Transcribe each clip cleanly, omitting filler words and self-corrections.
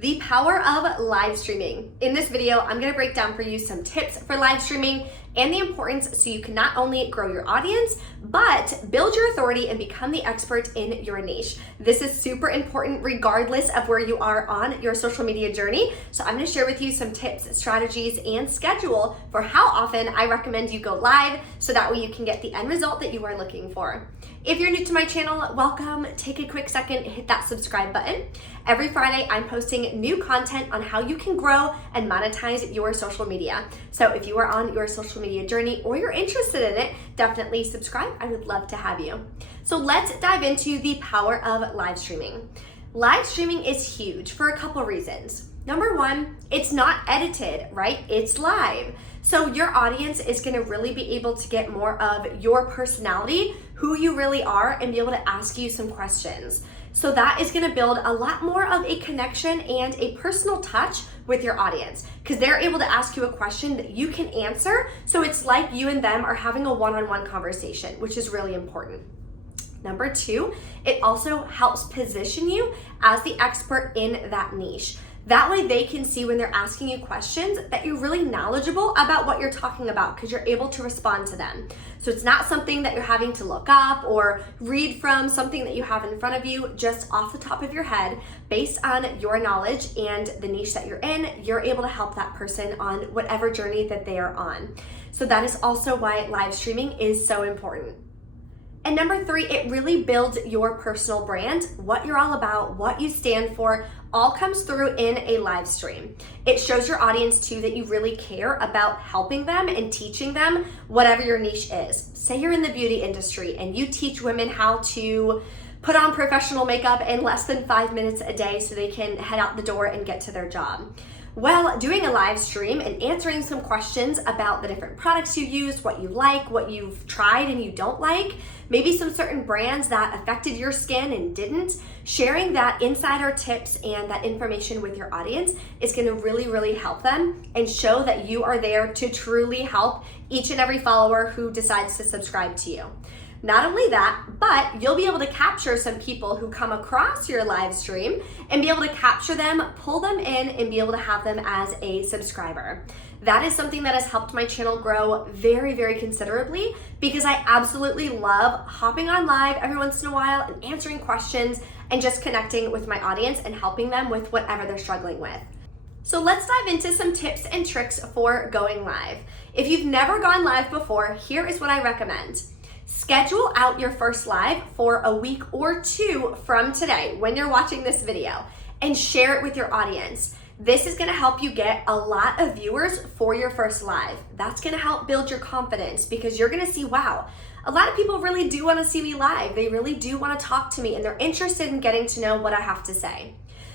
the power of live streaming. In this video, I'm gonna break down for you some tips for live streaming and the importance so you can not only grow your audience, but build your authority and become the expert in your niche. This is super important regardless of where you are on your social media journey. So I'm gonna share with you some tips, strategies, and schedule for how often I recommend you go live so that way you can get the end result that you are looking for. If you're new to my channel, welcome. Take a quick second, hit that subscribe button. Every Friday, I'm posting new content on how you can grow and monetize your social media. So if you are on your social media journey or you're interested in it, definitely subscribe. I would love to have you. So let's dive into the power of live streaming. Live streaming is huge for a couple reasons. Number one, it's not edited, right? It's live. So your audience is gonna really be able to get more of your personality, who you really are, and be able to ask you some questions. So that is gonna build a lot more of a connection and a personal touch with your audience because they're able to ask you a question that you can answer. So it's like you and them are having a one-on-one conversation, which is really important. Number two, it also helps position you as the expert in that niche. That way they can see when they're asking you questions that you're really knowledgeable about what you're talking about because you're able to respond to them. So it's not something that you're having to look up or read from, something that you have in front of you just off the top of your head. Based on your knowledge and the niche that you're in, you're able to help that person on whatever journey that they are on. So that is also why live streaming is so important. And number three, it really builds your personal brand, what you're all about, what you stand for, all comes through in a live stream. It shows your audience too that you really care about helping them and teaching them whatever your niche is. Say you're in the beauty industry and you teach women how to put on professional makeup in less than 5 minutes a day so they can head out the door and get to their job. Well, doing a live stream and answering some questions about the different products you use, what you like, what you've tried and you don't like, maybe some certain brands that affected your skin and didn't, sharing that insider tips and that information with your audience is gonna really help them and show that you are there to truly help each and every follower who decides to subscribe to you. Not only that, but you'll be able to capture some people who come across your live stream and be able to capture them, pull them in, and be able to have them as a subscriber. That is something that has helped my channel grow very considerably because I absolutely love hopping on live every once in a while and answering questions and just connecting with my audience and helping them with whatever they're struggling with. So let's dive into some tips and tricks for going live. If you've never gone live before, here is what I recommend. Schedule out your first live for a week or two from today when you're watching this video and share it with your audience. This is gonna help you get a lot of viewers for your first live. That's gonna help build your confidence because you're gonna see, wow, a lot of people really do wanna see me live. They really do wanna talk to me and they're interested in getting to know what I have to say.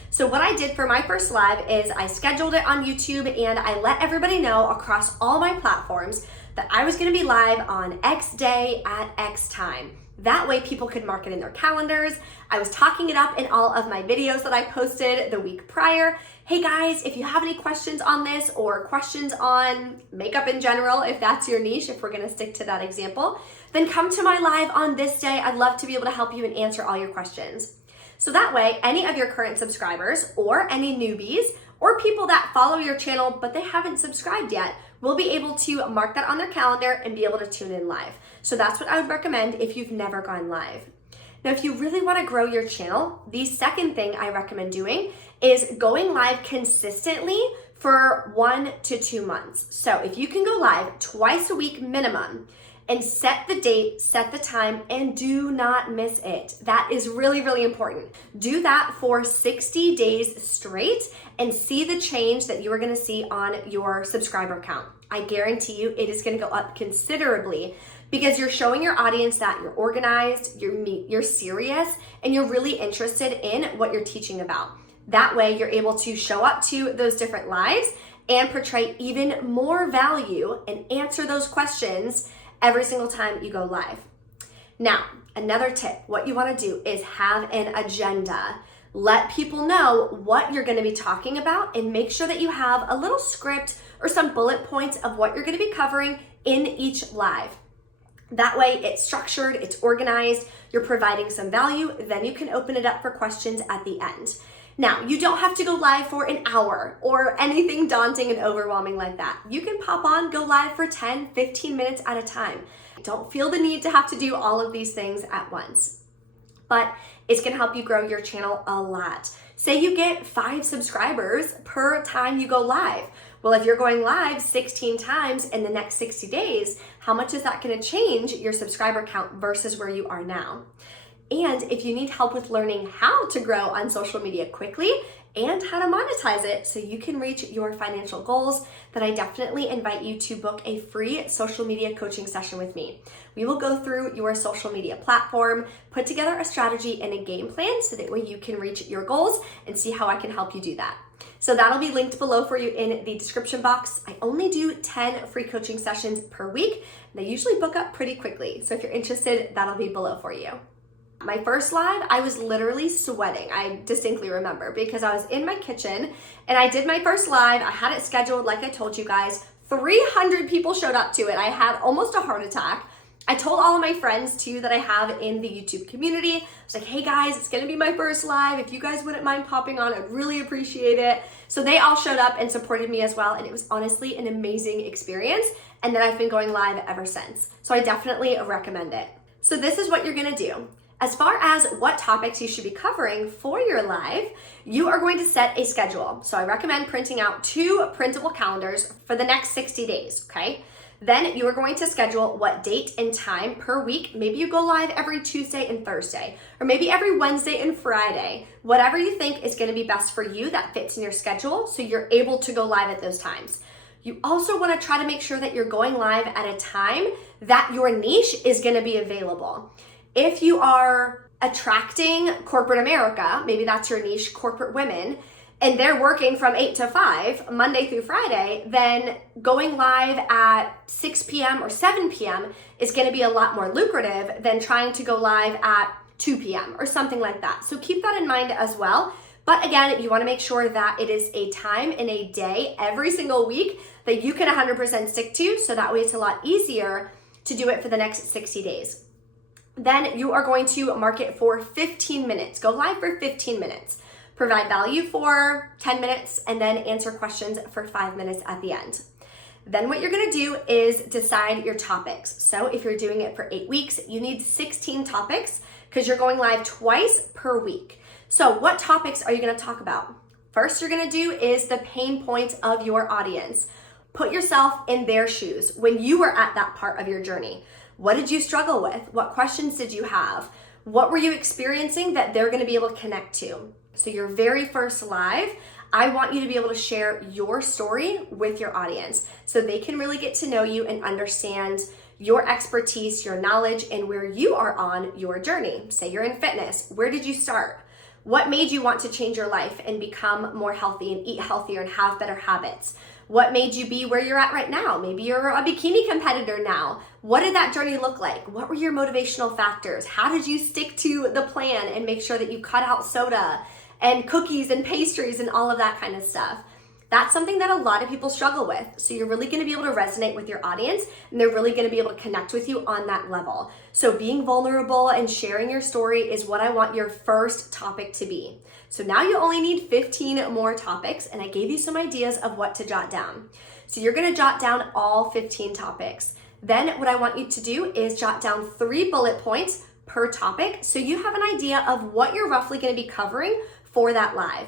So what I did for my first live is I scheduled it on YouTube and I let everybody know across all my platforms that I was gonna be live on X day at X time. That way people could mark it in their calendars. I was talking it up in all of my videos that I posted the week prior. Hey guys, if you have any questions on this or questions on makeup in general, if that's your niche, if we're gonna stick to that example, then come to my live on this day. I'd love to be able to help you and answer all your questions. So that way, any of your current subscribers or any newbies or people that follow your channel but they haven't subscribed yet will be able to mark that on their calendar and be able to tune in live. So that's what I would recommend if you've never gone live. Now, if you really want to grow your channel, the second thing I recommend doing is going live consistently for 1 to 2 months. So if you can go live twice a week minimum, and set the date, set the time, and do not miss it. That is really important. Do that for 60 days straight and see the change that you are gonna see on your subscriber count. I guarantee you it is gonna go up considerably because you're showing your audience that you're organized, you're serious, and you're really interested in what you're teaching about. That way you're able to show up to those different lives and portray even more value and answer those questions every single time you go live. Now, another tip, what you wanna do is have an agenda. Let people know what you're gonna be talking about and make sure that you have a little script or some bullet points of what you're gonna be covering in each live. That way it's structured, it's organized, you're providing some value, then you can open it up for questions at the end. Now, you don't have to go live for an hour or anything daunting and overwhelming like that. You can pop on, go live for 10, 15 minutes at a time. Don't feel the need to have to do all of these things at once. But it's gonna help you grow your channel a lot. Say you get 5 subscribers per time you go live. Well, if you're going live 16 times in the next 60 days, how much is that gonna change your subscriber count versus where you are now? And if you need help with learning how to grow on social media quickly and how to monetize it so you can reach your financial goals, then I definitely invite you to book a free social media coaching session with me. We will go through your social media platform, put together a strategy and a game plan so that way you can reach your goals and see how I can help you do that. So that'll be linked below for you in the description box. I only do 10 free coaching sessions per week. And they usually book up pretty quickly. So if you're interested, that'll be below for you. My first live, I was literally sweating. I distinctly remember because I was in my kitchen and I did my first live. I had it scheduled like I told you guys. 300 people showed up to it. I had almost a heart attack. I told all of my friends too that I have in the YouTube community. I was like, hey guys, it's gonna be my first live. If you guys wouldn't mind popping on, I'd really appreciate it. So they all showed up and supported me as well. And it was honestly an amazing experience. And then I've been going live ever since. So I definitely recommend it. So this is what you're gonna do. As far as what topics you should be covering for your live, you are going to set a schedule. So I recommend printing out 2 printable calendars for the next 60 days, okay? Then you are going to schedule what date and time per week. Maybe you go live every Tuesday and Thursday, or maybe every Wednesday and Friday. Whatever you think is gonna be best for you that fits in your schedule so you're able to go live at those times. You also wanna try to make sure that you're going live at a time that your niche is gonna be available. If you are attracting corporate America, maybe that's your niche, corporate women, and they're working from 8 to 5, Monday through Friday, then going live at 6 p.m. or 7 p.m. is gonna be a lot more lucrative than trying to go live at 2 p.m. or something like that. So keep that in mind as well. But again, you wanna make sure that it is a time in a day every single week that you can 100% stick to, so that way it's a lot easier to do it for the next 60 days. Then you are going to market for 15 minutes. Go live for 15 minutes. Provide value for 10 minutes and then answer questions for 5 minutes at the end. Then what you're gonna do is decide your topics. So if you're doing it for 8 weeks, you need 16 topics because you're going live twice per week. So what topics are you gonna talk about? First you're gonna do is the pain points of your audience. Put yourself in their shoes when you were at that part of your journey. What did you struggle with? What questions did you have? What were you experiencing that they're gonna be able to connect to? So your very first live, I want you to be able to share your story with your audience so they can really get to know you and understand your expertise, your knowledge, and where you are on your journey. Say you're in fitness, where did you start? What made you want to change your life and become more healthy and eat healthier and have better habits? What made you be where you're at right now? Maybe you're a bikini competitor now. What did that journey look like? What were your motivational factors? How did you stick to the plan and make sure that you cut out soda and cookies and pastries and all of that kind of stuff? That's something that a lot of people struggle with. So you're really gonna be able to resonate with your audience and they're really gonna be able to connect with you on that level. So being vulnerable and sharing your story is what I want your first topic to be. So now you only need 15 more topics and I gave you some ideas of what to jot down. So you're gonna jot down all 15 topics. Then what I want you to do is jot down 3 bullet points per topic so you have an idea of what you're roughly gonna be covering for that live.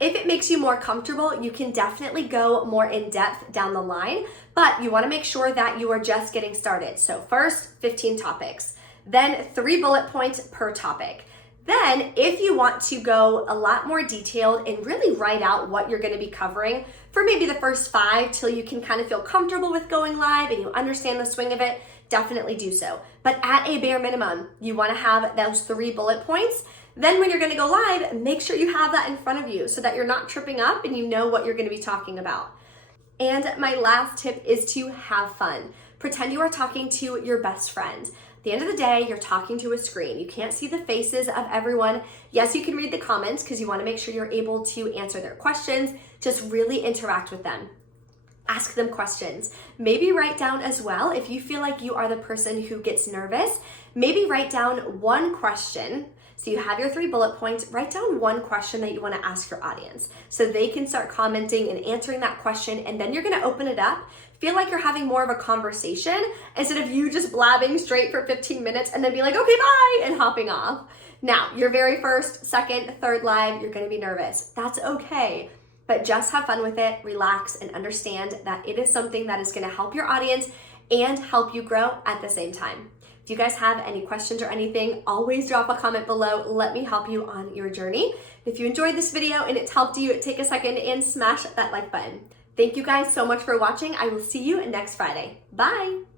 If it makes you more comfortable, you can definitely go more in depth down the line, but you wanna make sure that you are just getting started. So first, 15 topics, then 3 bullet points per topic. Then if you want to go a lot more detailed and really write out what you're gonna be covering for maybe the first 5 till you can kind of feel comfortable with going live and you understand the swing of it, definitely do so. But at a bare minimum, you wanna have those 3 bullet points. Then when you're gonna go live, make sure you have that in front of you so that you're not tripping up and you know what you're gonna be talking about. And my last tip is to have fun. Pretend you are talking to your best friend. At the end of the day, you're talking to a screen. You can't see the faces of everyone. Yes, you can read the comments because you wanna make sure you're able to answer their questions. Just really interact with them. ask them questions. Maybe write down as well, if you feel like you are the person who gets nervous, maybe write down one question. So you have your 3 bullet points, write down one question that you want to ask your audience so they can start commenting and answering that question, and then you're going to open it up. Feel like you're having more of a conversation instead of you just blabbing straight for 15 minutes and then be like, okay, bye, and hopping off. Now, your very first, second, third live, you're going to be nervous. That's okay. But just have fun with it, relax, and understand that it is something that is going to help your audience and help you grow at the same time. If you guys have any questions or anything, always drop a comment below. Let me help you on your journey. If you enjoyed this video and it's helped you, take a second and smash that like button. Thank you guys so much for watching. I will see you next Friday. Bye.